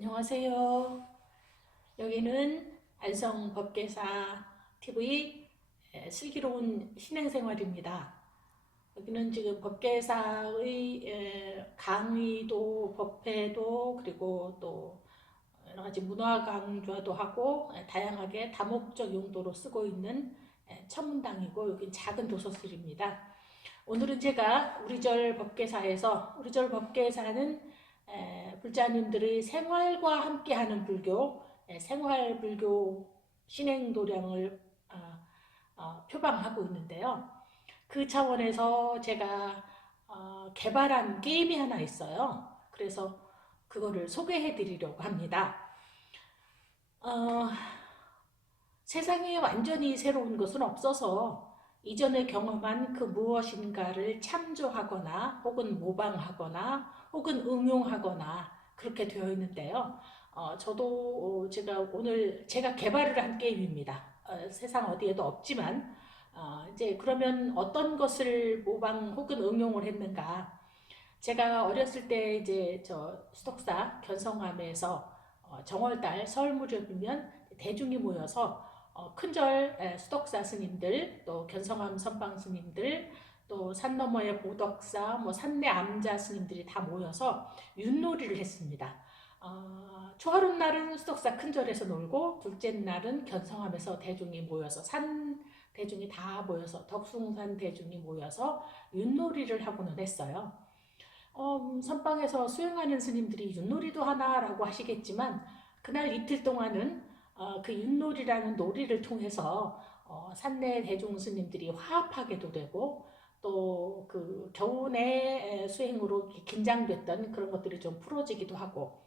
안녕하세요. 여기는 안성법계사 TV 슬기로운 신행생활입니다. 여기는 지금 법계사의 강의도, 법회도, 그리고 또 여러 가지 문화 강좌도 하고 다양하게 다목적 용도로 쓰고 있는 천문당이고, 여긴 작은 도서실입니다. 오늘은 제가 우리절 법계사에서, 우리절 법계사는 불자님들의 생활과 함께하는 불교, 생활불교 신행도량을 표방하고 있는데요. 그 차원에서 제가 개발한 게임이 하나 있어요. 그래서 그거를 소개해 드리려고 합니다. 어, 세상에 완전히 새로운 것은 없어서 이전에 경험한 그 무엇인가를 참조하거나 혹은 모방하거나 혹은 응용하거나 그렇게 되어 있는데요. 저도 제가 오늘 제가 개발을 한 게임입니다. 세상 어디에도 없지만 이제 그러면 어떤 것을 모방 혹은 응용을 했는가? 제가 어렸을 때 이제 저 수덕사 견성암에서 정월달 설 무렵이면 대중이 모여서 큰절 수덕사 스님들, 또 견성암 선방 스님들, 또 산 너머의 보덕사, 뭐 산내 암자 스님들이 다 모여서 윷놀이를 했습니다. 초하룻 날은 수덕사 큰절에서 놀고, 둘째 날은 견성암에서 대중이 모여서 산 대중이 다 모여서 덕숭산 대중이 모여서 윷놀이를 하고는 했어요. 선방에서 수행하는 스님들이 윷놀이도 하나라고 하시겠지만, 그날 이틀 동안은 그 윷놀이라는 놀이를 통해서 산내 대중 스님들이 화합하게도 되고, 또 그 교훈의 수행으로 긴장됐던 그런 것들이 좀 풀어지기도 하고,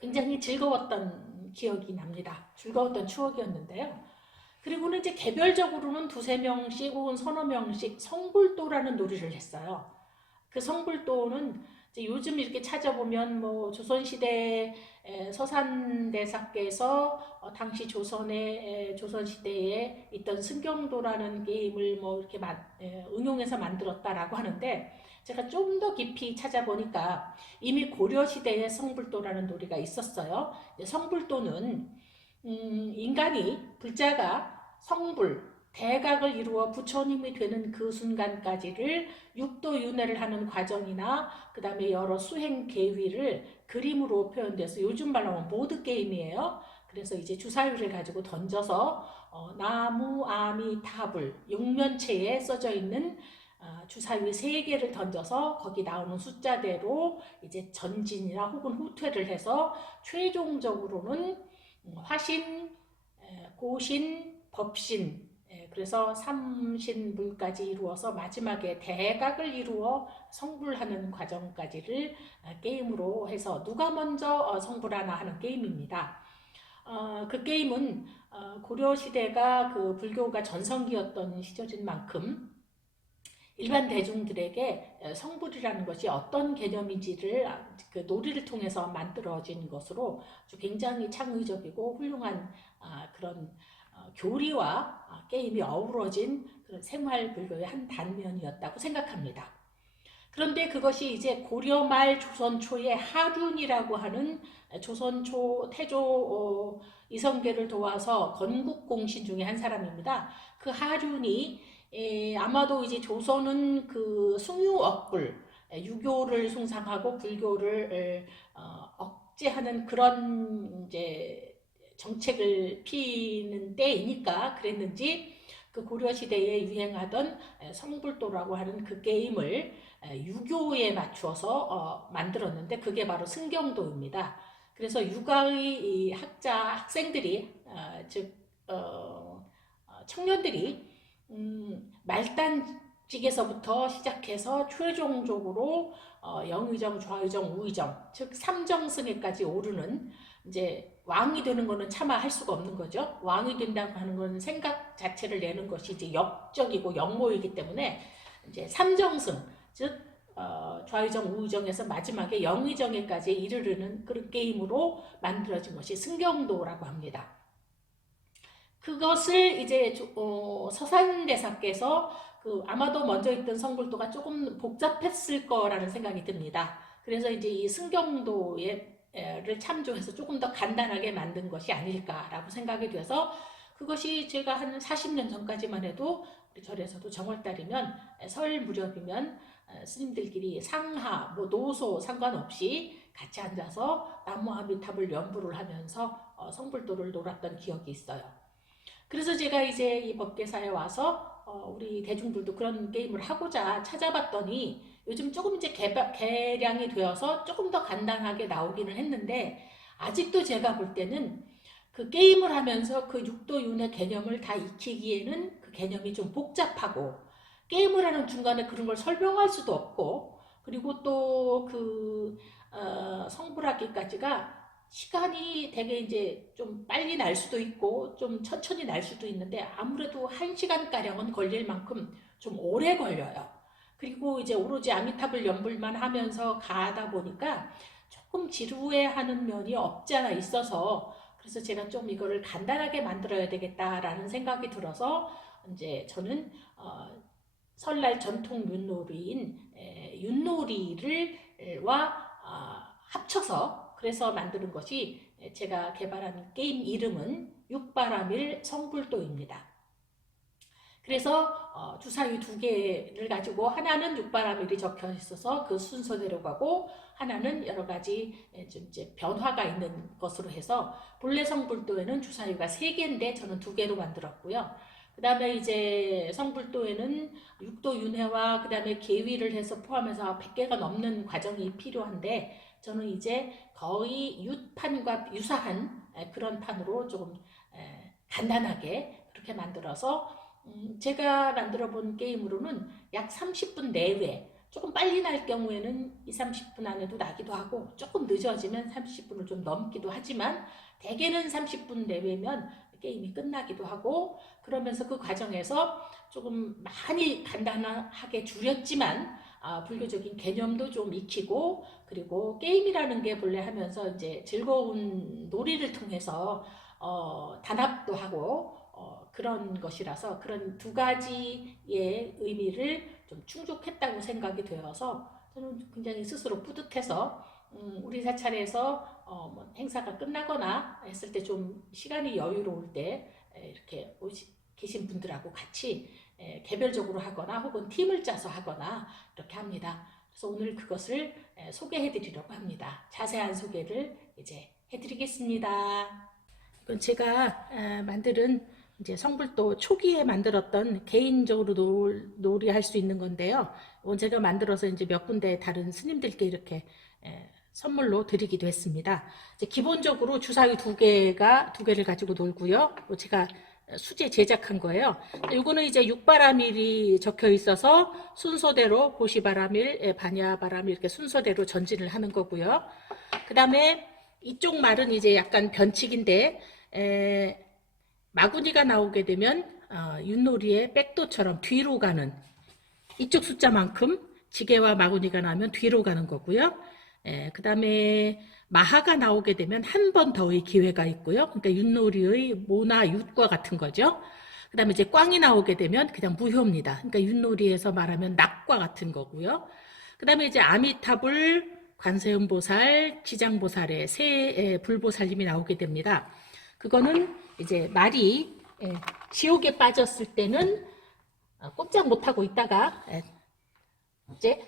굉장히 즐거웠던 기억이 납니다. 즐거웠던 추억이었는데요. 그리고는 이제 개별적으로는 두세 명씩 혹은 서너 명씩 성불도라는 놀이를 했어요. 그 성불도는 이제 요즘 이렇게 찾아보면 뭐 조선시대 서산대사께서 당시 조선의 조선시대에 있던 승경도라는 게임을 뭐 이렇게 응용해서 만들었다라고 하는데, 제가 좀 더 깊이 찾아보니까 이미 고려시대에 성불도라는 놀이가 있었어요. 성불도는 인간이 불자가 성불 대각을 이루어 부처님이 되는 그 순간까지를 육도윤회를 하는 과정이나 그 다음에 여러 수행 계위를 그림으로 표현돼서 요즘 말로 하면 보드게임이에요. 그래서 이제 주사위를 가지고 던져서 나무 아미타불 육면체에 써져 있는 주사위 3개를 던져서 거기 나오는 숫자대로 이제 전진이나 혹은 후퇴를 해서 최종적으로는 화신, 고신, 법신, 그래서 삼신불까지 이루어서 마지막에 대각을 이루어 성불하는 과정까지를 게임으로 해서 누가 먼저 성불하나 하는 게임입니다. 그 게임은 고려시대가 그 불교가 전성기였던 시절인 만큼 일반 대중들에게 성불이라는 것이 어떤 개념인지를 그 놀이를 통해서 만들어진 것으로 아주 굉장히 창의적이고 훌륭한 그런 교리와 게임이 어우러진 그런 생활 불교의 한 단면이었다고 생각합니다. 그런데 그것이 이제 고려 말 조선 초의 하륜이라고 하는 조선 초 태조 이성계를 도와서 건국공신 중에 한 사람입니다. 그 하륜이 아마도 이제 조선은 그 숭유억불 유교를 숭상하고 불교를 억제하는 그런 이제 정책을 피는 때이니까 그랬는지 그 고려 시대에 유행하던 성불도라고 하는 그 게임을 유교에 맞추어서 만들었는데, 그게 바로 승경도입니다. 그래서 육아의 학생들이 즉 청년들이 말단직에서부터 시작해서 최종적으로 영의정, 좌의정, 우의정, 즉 삼정승에까지 오르는, 이제 왕이 되는 거는 차마 할 수가 없는 거죠. 왕이 된다고 하는 건 생각 자체를 내는 것이 이제 역적이고 역모이기 때문에 이제 삼정승, 즉 좌의정, 우의정에서 마지막에 영의정에까지 이르르는 그런 게임으로 만들어진 것이 승경도라고 합니다. 그것을 이제 서산대사께서 그 아마도 먼저 있던 성불도가 조금 복잡했을 거라는 생각이 듭니다. 그래서 이제 이 승경도의 참조해서 조금 더 간단하게 만든 것이 아닐까라고 생각이 돼서 그것이 제가 한 40년 전까지만 해도 우리 절에서도 정월달이면 설 무렵이면 스님들끼리 상하, 뭐 노소 상관없이 같이 앉아서 나무 아미탑을 연부를 하면서 성불도를 놀았던 기억이 있어요. 그래서 제가 이제 이 법계사에 와서 우리 대중들도 그런 게임을 하고자 찾아봤더니 요즘 조금 이제 개량이 되어서 조금 더 간단하게 나오기는 했는데 아직도 제가 볼 때는 그 게임을 하면서 그 육도윤의 개념을 다 익히기에는 그 개념이 좀 복잡하고 게임을 하는 중간에 그런 걸 설명할 수도 없고 그리고 또 그 성불하기까지가 시간이 되게 이제 좀 빨리 날 수도 있고 좀 천천히 날 수도 있는데 아무래도 1시간가량은 걸릴 만큼 좀 오래 걸려요. 그리고 이제 오로지 아미탑을 연불만 하면서 가다 보니까 조금 지루해하는 면이 없지 않아 있어서 그래서 제가 좀 이거를 간단하게 만들어야 되겠다라는 생각이 들어서 이제 저는 설날 전통 윷놀이인 윷놀이와 합쳐서 그래서 만드는 것이 제가 개발한 게임 이름은 육바라밀 성불도입니다. 그래서 주사위 2개를 가지고 하나는 육바라밀이 적혀 있어서 그 순서대로 가고 하나는 여러 가지 좀 이제 변화가 있는 것으로 해서 본래 성불도에는 주사위가 3개인데 저는 2개로 만들었고요. 그 다음에 이제 성불도에는 육도 윤회와 그 다음에 계위를 해서 포함해서 100개가 넘는 과정이 필요한데 저는 이제 거의 윷판과 유사한 그런 판으로 조금 간단하게 그렇게 만들어서 제가 만들어 본 게임으로는 약 30분 내외 조금 빨리 날 경우에는 20-30분 안에도 나기도 하고 조금 늦어지면 30분을 좀 넘기도 하지만 대개는 30분 내외면 게임이 끝나기도 하고 그러면서 그 과정에서 조금 많이 간단하게 줄였지만 불교적인 개념도 좀 익히고 그리고 게임이라는 게 본래 하면서 이제 즐거운 놀이를 통해서 단합도 하고 그런 것이라서 그런 2가지의 의미를 좀 충족했다고 생각이 되어서 저는 굉장히 스스로 뿌듯해서 우리 사찰에서 뭐 행사가 끝나거나 했을 때 좀 시간이 여유로울 때 이렇게 계신 분들하고 같이 개별적으로 하거나 혹은 팀을 짜서 하거나 이렇게 합니다. 그래서 오늘 그것을 소개해 드리려고 합니다. 자세한 소개를 이제 해드리겠습니다. 이건 제가 만드는 이제 성불도 초기에 만들었던 개인적으로 놀이할 수 있는 건데요. 이건 제가 만들어서 이제 몇 군데 다른 스님들께 이렇게 선물로 드리기도 했습니다. 이제 기본적으로 주사위 2개를 가지고 놀고요. 제가 수제 제작한 거예요. 이거는 이제 육바라밀이 적혀 있어서 순서대로 보시바라밀, 반야바라밀 이렇게 순서대로 전진을 하는 거고요. 그 다음에 이쪽 말은 이제 약간 변칙인데 마구니가 나오게 되면 윷놀이의 백도처럼 뒤로 가는 이쪽 숫자만큼 지게와 마구니가 나오면 뒤로 가는 거고요. 그 다음에 마하가 나오게 되면 한 번 더의 기회가 있고요. 그러니까 윷놀이의 모나 윷과 같은 거죠. 그 다음에 이제 꽝이 나오게 되면 그냥 무효입니다. 그러니까 윷놀이에서 말하면 낙과 같은 거고요. 그 다음에 이제 아미타불, 관세음보살, 지장보살의 세 불보살님이 나오게 됩니다. 그거는 이제 말이 지옥에 빠졌을 때는 꼼짝 못하고 있다가 이제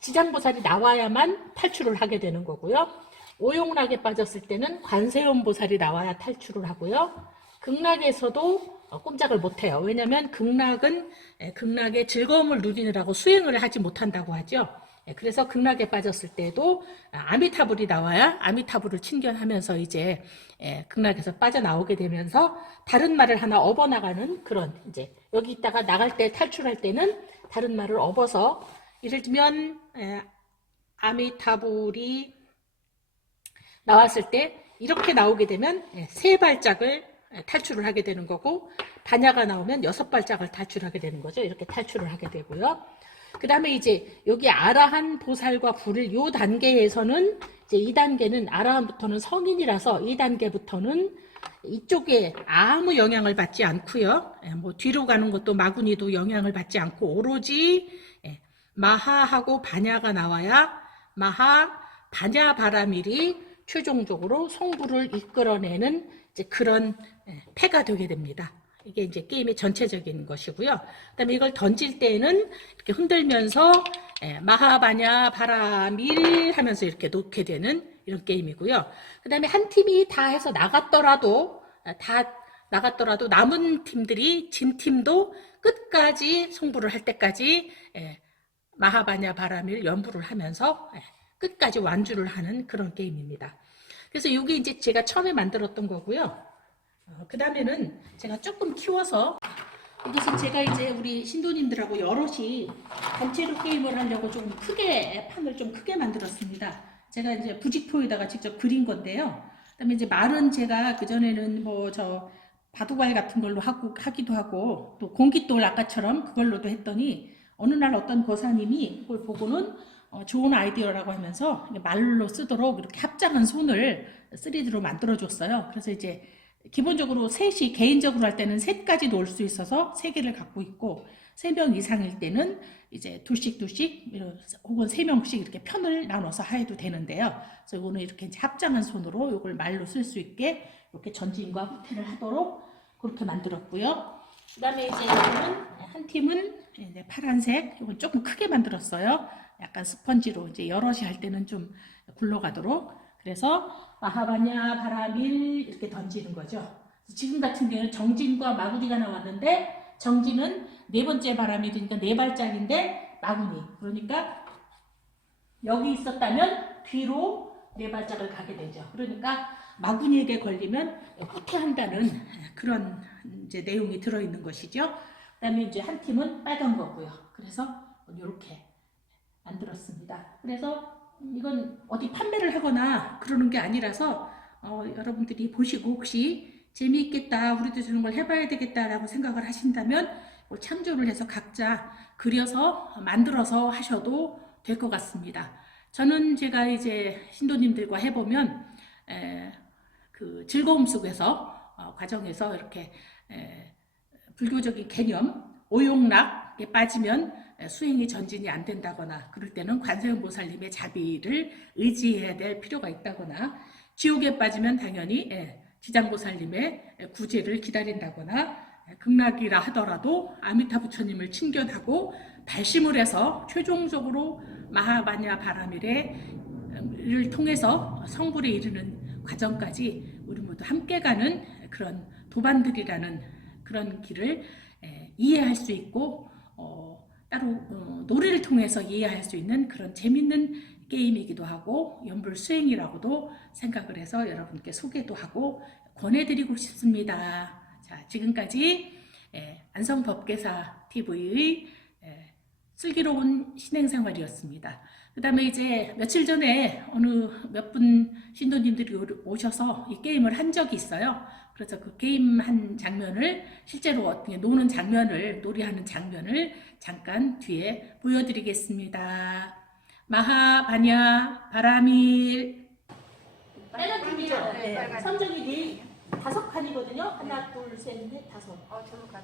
지장보살이 나와야만 탈출을 하게 되는 거고요. 오용락에 빠졌을 때는 관세음보살이 나와야 탈출을 하고요. 극락에서도 꼼짝을 못해요. 왜냐하면 극락은 극락의 즐거움을 누리느라고 수행을 하지 못한다고 하죠. 그래서 극락에 빠졌을 때도 아미타불이 나와야 아미타불을 친견하면서 이제 극락에서 빠져나오게 되면서 다른 말을 하나 업어나가는 그런 이제 여기 있다가 나갈 때 탈출할 때는 다른 말을 업어서 예를 들면 아미타불이 나왔을 때 이렇게 나오게 되면 3발짝을 탈출을 하게 되는 거고 반야가 나오면 6발짝을 탈출하게 되는 거죠. 이렇게 탈출을 하게 되고요. 그 다음에 이제 여기 아라한 보살과 불을 요 단계에서는 이제 2단계는 아라한부터는 성인이라서 2단계부터는 이쪽에 아무 영향을 받지 않고요. 뭐 뒤로 가는 것도 마구니도 영향을 받지 않고 오로지 마하하고 반야가 나와야 마하 반야 바라밀이 최종적으로 성부를 이끌어내는 이제 그런 패가 되게 됩니다. 이게 이제 게임의 전체적인 것이고요. 그다음에 이걸 던질 때는 이렇게 흔들면서 마하바냐 바라밀 하면서 이렇게 놓게 되는 이런 게임이고요. 그다음에 한 팀이 다 해서 나갔더라도 남은 팀들이 진 팀도 끝까지 승부를 할 때까지 마하바냐 바라밀 연부를 하면서 끝까지 완주를 하는 그런 게임입니다. 그래서 이게 이제 제가 처음에 만들었던 거고요. 그 다음에는 제가 조금 키워서 이것은 제가 이제 우리 신도님들하고 여럿이 단체로 게임을 하려고 좀 크게 판을 좀 크게 만들었습니다. 제가 이제 부직포에다가 직접 그린 건데요. 그다음에 이제 말은 제가 그 전에는 뭐 저 바둑알 같은 걸로 하기도 하고 또 공깃돌 아까처럼 그걸로도 했더니 어느 날 어떤 거사님이 그걸 보고는 좋은 아이디어라고 하면서 말로 쓰도록 이렇게 합장한 손을 3D로 만들어줬어요. 그래서 이제 기본적으로 셋이 개인적으로 할 때는 셋까지 놓을 수 있어서 3개를 갖고 있고 3명 이상일 때는 이제 둘씩 혹은 3명씩 이렇게 편을 나눠서 해도 되는데요. 그래서 이거는 이렇게 합장한 손으로 이걸 말로 쓸 수 있게 이렇게 전진과 후퇴를 하도록 그렇게 만들었고요. 그 다음에 이제 한 팀은 이제 파란색, 이건 조금 크게 만들었어요. 약간 스펀지로 이제 여럿이 할 때는 좀 굴러가도록. 그래서 마하바냐 바라밀 이렇게 던지는 거죠. 지금 같은 경우는 정진과 마구니가 나왔는데 정진은 4번째 바람이니까 4발짝인데 마구니. 그러니까 여기 있었다면 뒤로 4발짝을 가게 되죠. 그러니까 마구니에게 걸리면 후퇴한다는 그런 이제 내용이 들어있는 것이죠. 그다음에 이제 한 팀은 빨간 거고요. 그래서 이렇게 만들었습니다. 그래서 이건 어디 판매를 하거나 그러는 게 아니라서 여러분들이 보시고 혹시 재미있겠다, 우리도 저런 걸 해봐야 되겠다라고 생각을 하신다면 참조를 해서 각자 그려서 만들어서 하셔도 될 것 같습니다. 저는 제가 이제 신도님들과 해보면 그 즐거움 속에서 과정에서 이렇게 불교적인 개념, 오용락에 빠지면 수행이 전진이 안 된다거나 그럴 때는 관세음보살님의 자비를 의지해야 될 필요가 있다거나 지옥에 빠지면 당연히 지장보살님의 구제를 기다린다거나 극락이라 하더라도 아미타 부처님을 친견하고 발심을 해서 최종적으로 마하바냐 바라밀을 통해서 성불에 이르는 과정까지 우리 모두 함께 가는 그런 도반들이라는 그런 길을 이해할 수 있고 따로 놀이를 통해서 이해할 수 있는 그런 재밌는 게임이기도 하고 연불 수행이라고도 생각을 해서 여러분께 소개도 하고 권해드리고 싶습니다. 자, 지금까지 안성법계사 TV의 슬기로운 신행생활이었습니다. 그 다음에 이제 며칠 전에 어느 몇 분 신도님들이 오셔서 이 게임을 한 적이 있어요. 그래서 그 게임 한 장면을 실제로 어떻게 노는 장면을 놀이하는 장면을 잠깐 뒤에 보여드리겠습니다. 마하바냐 바라밀 빨간 팀이죠. 네. 선정이 5칸이거든요. 하나 둘 셋 넷 다섯.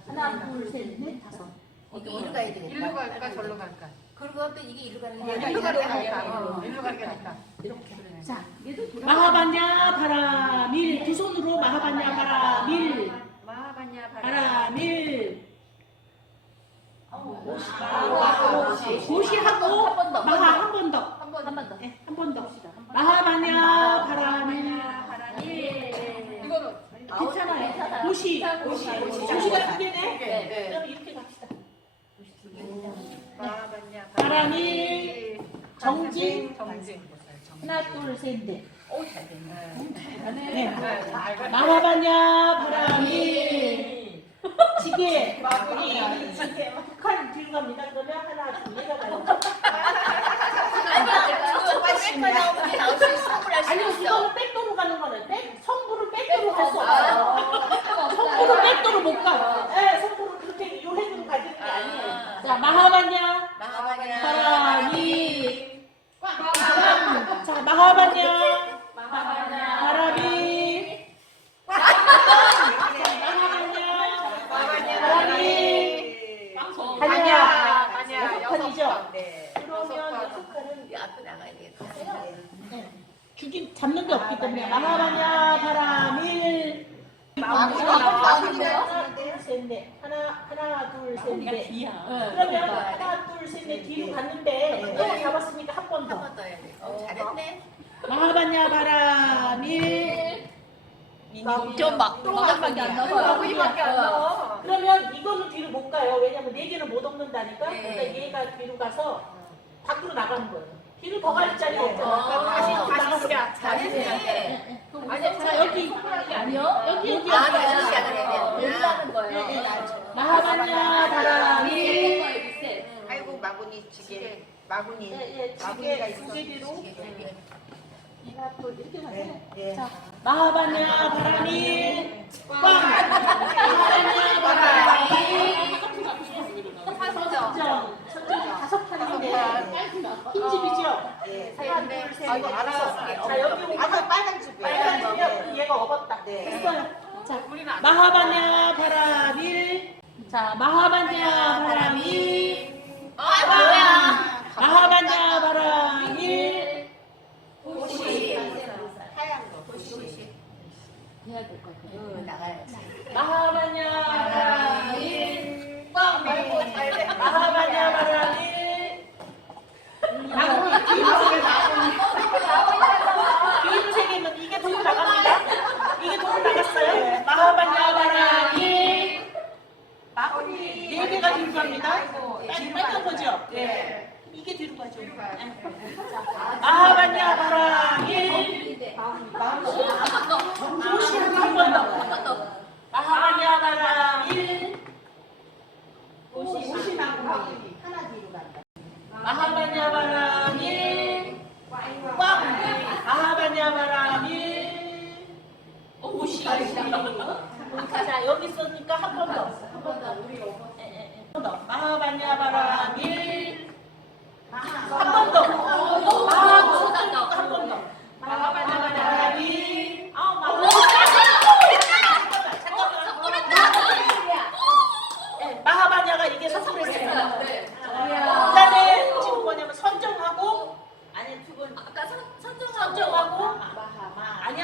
하나 둘 셋 넷 다섯. 이게 이리로 가야 되겠다. 일로 갈까 절로 갈까? 그리고 또 이게 이리로 가는 게 일로 가니까. 일로 가니까. 이렇게. 자, 마하바냐 바라밀 두 손으로 마하바냐 바라밀 마하바냐 바라밀 오시. 고시하고 한번 더. 마하 한 번 더. 한 번 더. 네, 한 번 더. 마하바냐 바라밀 이거는 괜찮아요. 고시가 두 개네. 네. 그럼 이렇게 갑시다. 마하바냐 바라밀 정진 정진. 하나 둘 셋 넷. 오, 잘 됐네. 네. 마하바냐 바라밀 지게 지게 칼 뒤로 갑니다. 그러면 하나 둘 얘가 가요. 아니야, 나오면 나올 수 있어. 선물할 수 아니요, 있어. 그거는 백도로 가는 거는 성부를 백도로 갈 수 없어요. 성부를 백도로 못 가. 네, 성부를 그렇게 요행으로 가지는 게 아니에요. 자, 마하바냐 바라밀 자, 마하바냐 바라밀 아니야, 6칸이죠? 그러면 6칸은 앞에 나가야 되겠다. 죽이 잡는 게 없기 때문에 마하바냐 바라밀 마음인데요? 둘셋넷 하나 둘셋넷 뒤야. 그러면 하나 둘셋넷 뒤로 갔는데 이거 잡았으니까 한 번 더. 한 번 더 해야 돼. 잘했네. 마하바냐 바라밀 좀막 이밖에 안 나와. 이밖에 안 나와. 그러면 이거는 뒤로 못 가요. 왜냐면 네 개는 못 얻는다니까. 네. 그러니까 얘가 뒤로 가서 밖으로 나가는 거예요. 뒤로 더 갈 자리가 없잖아. 다시 나가서. 잘했네. 아니, 자, 여기 아니요. 여기 아, 다시 시작을 해야 돼. 된다는 거예요. 네, 네. 마하바냐 바라밀 아이고 마구니 지게 마구니 예, 마구니가 두 있어. 개 뒤로 이렇게 가세요. 네, 네. 자, 마하바냐 바라밀 꽝 마하바냐 바라밀 선정 다섯 판인데 흰집이죠? 네. 하나 둘셋 아이고 알아서. 자 여기 아까 빨간 집이에요. 빨간 집이야. 얘가 업었다. 네. 됐어요. 자, 마하바냐 바라밀. 자, 마하바냐 바라밀. 아, 뭐야? 마하바냐 바라밀. 하얀 거. 해야 될 것 같아요. 나가야지. 마하바냐 바라밀. 꽝. 마하바냐 바라밀. 뒤로 세 개면 이게 돈이 나갑니다. 이게 돈이 나갔어요. 마하바냐 바라밀. 마구니. 네 개가 뒤로 갑니다. 아이고, 빨간 거죠? 네. 이게 뒤로 가죠. 마하바냐 바라밀. 정조시하고 한 번 더. 마하바냐 바라밀. 옷이 나고 마구니. 하나 뒤로 간다. 마하바냐 바라밀. 꽝. 마하바냐 바라밀. 오시. 자 여기 있으니까 한 번 더. 한 번 더. 한 번 더. 마하바냐 바라밀. 한 번 더. 한 번 더. 마하바냐 바라밀. 마하바냐가 이게 선물했어요. 그다음에 지금 뭐냐면 선정하고 아니 두 번. 아까 선정하고 아니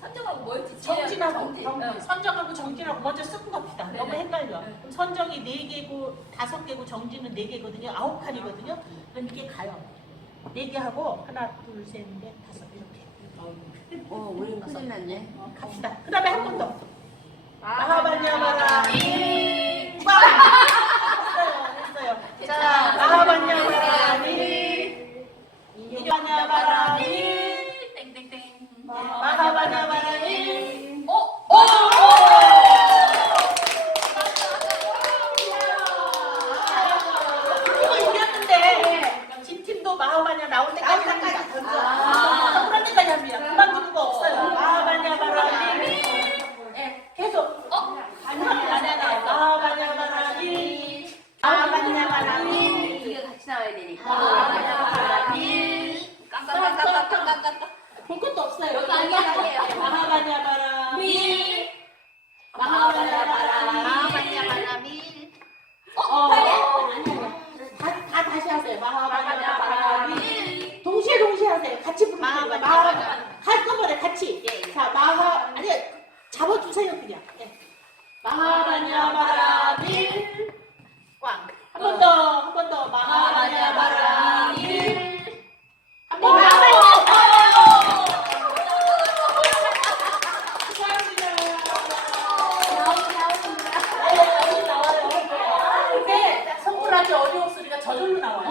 선정하고 뭐였지? 정진하고 선정하고 정진하고 먼저 쓰고 갑시다. 너무 헷갈려. 그럼 선정이 4개고 5개고 정진은 4개거든요. 9칸이거든요. 그럼 이게 가요. 4개 하고 하나 둘 셋 넷 다섯 이렇게 우리 큰일 났네. 갑시다. 그다음에 한 번 더. 마하바냐 바라밀. 했어요. 자, 마하바냐 바라밀. 이바냐 바라밀. 땡땡땡. 마하바냐 바라밀. 이거 이겼는데 진 팀도 마하바냐 나올 때까지 합니다. 그럴 때까지 합니다. 그만두는 거 없어요. 마하바냐 바라밀. 계속. 마하바냐 바라밀. 마하바냐 바라밀. 이게 같이 나와야 되니까. 마하바냐 바라밀. 깡깡깡깡깡깡깡. 볼 것도 없어요. 여기 아니에요. 마하바냐 바라밀. 마하바냐 바라밀. 다 다시 하세요. 마하바냐 바라밀. 동시에 하세요. 같이 부르세요. 한꺼번에 같이. 자, 아니 잡아주세요 그냥. 마하바냐 바라밀. 꽝. 한 번 더. 마하바냐 바라밀. 한 번 더. 나와요. 근데 선물하기 어려운 소리가 저절로 나와요.